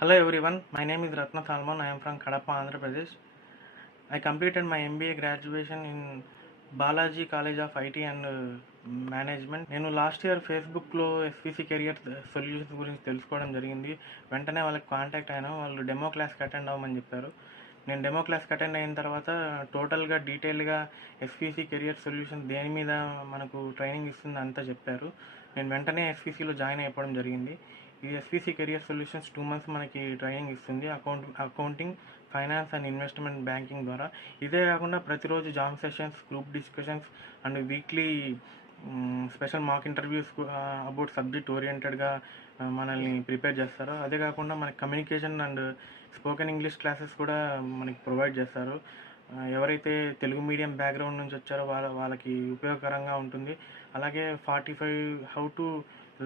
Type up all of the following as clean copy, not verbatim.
Hello everyone, my name is Ratna Salman. I am from Kadapa, Andhra Pradesh. I completed my MBA graduation in Balaji College of IT and Management. నేను last year ఫేస్బుక్లో SPC career solutions గురించి తెలుసుకోవడం జరిగింది. వెంటనే వాళ్ళకి contact అయినా వాళ్ళు demo క్లాస్కి అటెండ్ అవ్వమని చెప్పారు. నేను డెమో క్లాస్కి అటెండ్ అయిన తర్వాత టోటల్గా డీటెయిల్గా ఎస్పీసీ కెరియర్ సొల్యూషన్ దేని మీద మనకు ట్రైనింగ్ ఇస్తుంది అంతా చెప్పారు. నేను వెంటనే ఎస్పీసీలో జాయిన్ అయిపోవడం జరిగింది. ఈ ఎస్పీసీ కెరియర్ సొల్యూషన్స్ 2 months మనకి ట్రైనింగ్ ఇస్తుంది accounting, finance and investment banking ద్వారా. ఇదే కాకుండా ప్రతిరోజు jam sessions, group discussions and weekly special mock interviews about subject ఓరియంటెడ్గా మనల్ని ప్రిపేర్ చేస్తారు. అదే కాకుండా మనకి communication and spoken English classes కూడా మనకి ప్రొవైడ్ చేస్తారు. ఎవరైతే తెలుగు మీడియం బ్యాక్గ్రౌండ్ నుంచి వచ్చారో వాళ్ళకి ఉపయోగకరంగా ఉంటుంది. అలాగే 45 how to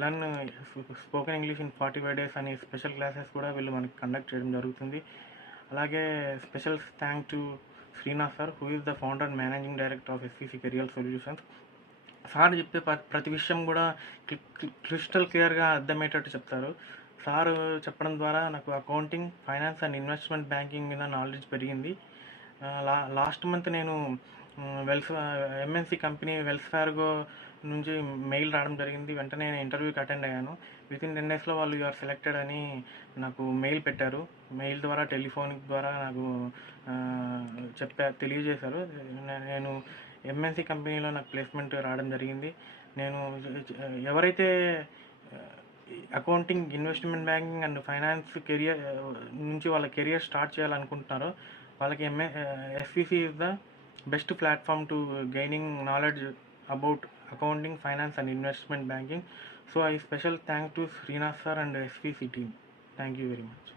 learn spoken English in 45 days అనే స్పెషల్ క్లాసెస్ కూడా వీళ్ళు మనకి కండక్ట్ చేయడం జరుగుతుంది. అలాగే special thank to Srinath sir, who is the founder and managing director of SPC career solutions. Sir చెప్పే ప్రతి విషయం కూడా క్రిస్టల్ క్లియర్గా అర్థమయ్యేటట్టు చెప్తారు. సార్ చెప్పడం ద్వారా నాకు accounting, finance and investment banking మీద నాలెడ్జ్ పెరిగింది. లాస్ట్ మంత్ నేను ఎంఎన్సి కంపెనీ వెల్స్ ఫార్గో నుంచి మెయిల్ రావడం జరిగింది. వెంటనే నేను ఇంటర్వ్యూకి అటెండ్ అయ్యాను. వితిన్ 10 daysలో వాళ్ళు యూఆర్ సెలెక్టెడ్ అని నాకు మెయిల్ పెట్టారు. మెయిల్ ద్వారా, టెలిఫోనిక్ ద్వారా నాకు తెలియజేశారు. నేను ఎంఎన్సి కంపెనీలో నాకు ప్లేస్మెంట్ రావడం జరిగింది. నేను ఎవరైతే accounting, investment banking and finance career నుంచి వాళ్ళ కెరియర్ స్టార్ట్ చేయాలనుకుంటున్నారో వాళ్ళకి SPC is the best platform to gaining knowledge about accounting, finance and investment banking. So I special thank to Srinath sir and SPC team. Thank you very much.